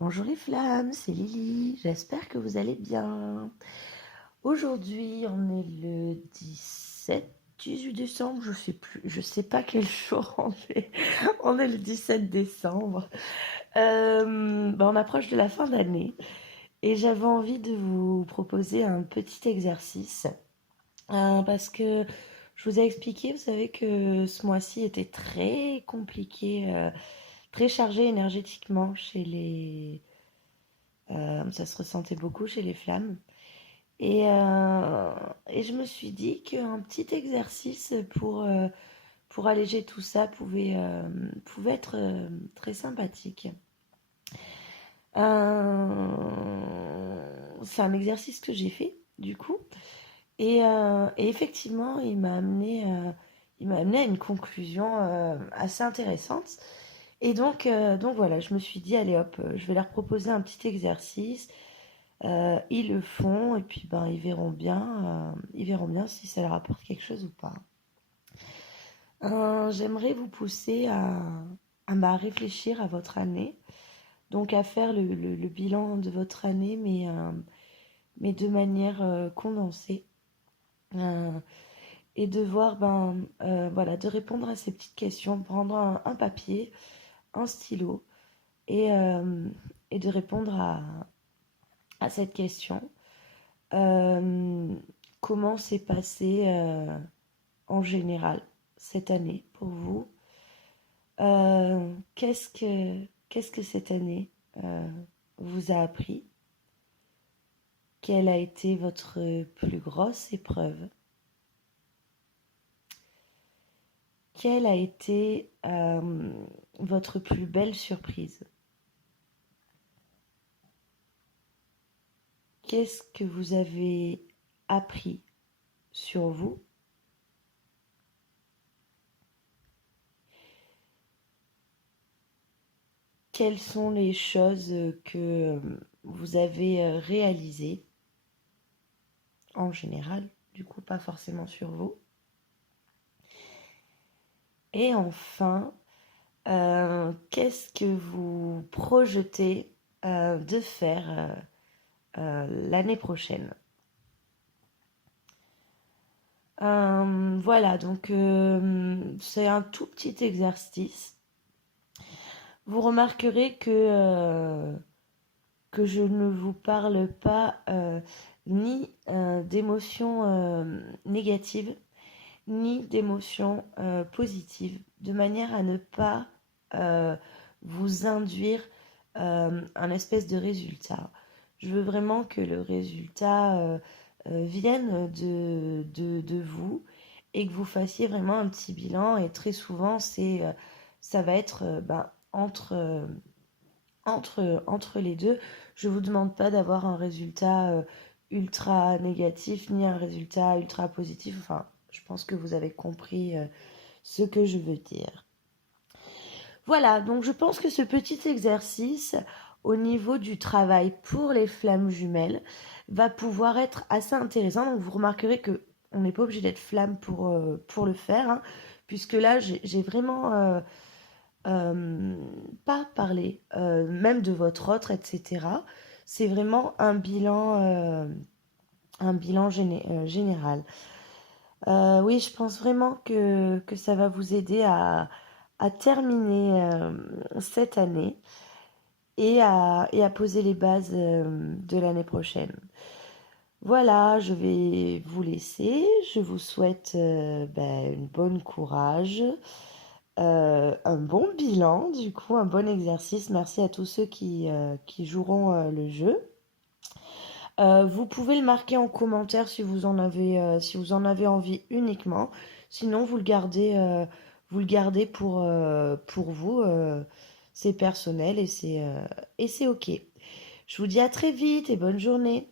Bonjour les flammes, c'est Lily, j'espère que vous allez bien. Aujourd'hui, on est le 18 décembre, je sais plus, je sais pas quel jour on est. On est le 17 décembre. On approche de la fin d'année et j'avais envie de vous proposer un petit exercice parce que je vous ai expliqué, vous savez que ce mois-ci était très compliqué, très chargé énergétiquement chez les ça se ressentait beaucoup chez les flammes. Et je me suis dit qu'un petit exercice pour alléger tout ça pouvait être très sympathique. C'est un exercice que j'ai fait, du coup. Et effectivement, il m'a amené à une conclusion assez intéressante. Et donc voilà, je me suis dit, allez hop, je vais leur proposer un petit exercice. Ils le font et puis ben ils verront bien si ça leur apporte quelque chose ou pas. J'aimerais vous pousser à réfléchir à votre année, donc à faire le bilan de votre année, mais de manière condensée. Euh, et de voir, voilà, de répondre à ces petites questions, prendre un papier, un stylo et et de répondre à cette question. Euh, Comment s'est passé en général cette année pour vous? Qu'est-ce que cette année euh, vous a appris? Quelle a été votre plus grosse épreuve? Quelle a été votre plus belle surprise? Qu'est-ce que vous avez appris sur vous? Quelles sont les choses que vous avez réalisées en général, du coup pas forcément sur vous? Et enfin, qu'est-ce que vous projetez de faire l'année prochaine? Voilà, donc c'est un tout petit exercice. Vous remarquerez que je ne vous parle pas ni d'émotions négatives, ni d'émotions positives, de manière à ne pas euh, vous induire un espèce de résultat. Je veux vraiment que le résultat vienne de vous et que vous fassiez vraiment un petit bilan. Et très souvent, ça va être entre les deux. Je ne vous demande pas d'avoir un résultat ultra négatif ni un résultat ultra positif. Enfin, je pense que vous avez compris ce que je veux dire. Voilà, donc je pense que ce petit exercice au niveau du travail pour les flammes jumelles va pouvoir être assez intéressant. Donc vous remarquerez que on n'est pas obligé d'être flamme pour le faire, hein, puisque là j'ai vraiment euh, pas parlé, même de votre autre, etc. C'est vraiment un bilan général. Oui, je pense vraiment que ça va vous aider à terminer cette année et à poser les bases de l'année prochaine. Voilà, je vais vous laisser. Je vous souhaite une bonne courage, un bon bilan, du coup, un bon exercice. Merci à tous ceux qui joueront le jeu. Vous pouvez le marquer en commentaire si vous en avez envie uniquement. Sinon, vous le gardez pour vous. C'est personnel et c'est OK. Je vous dis à très vite et bonne journée.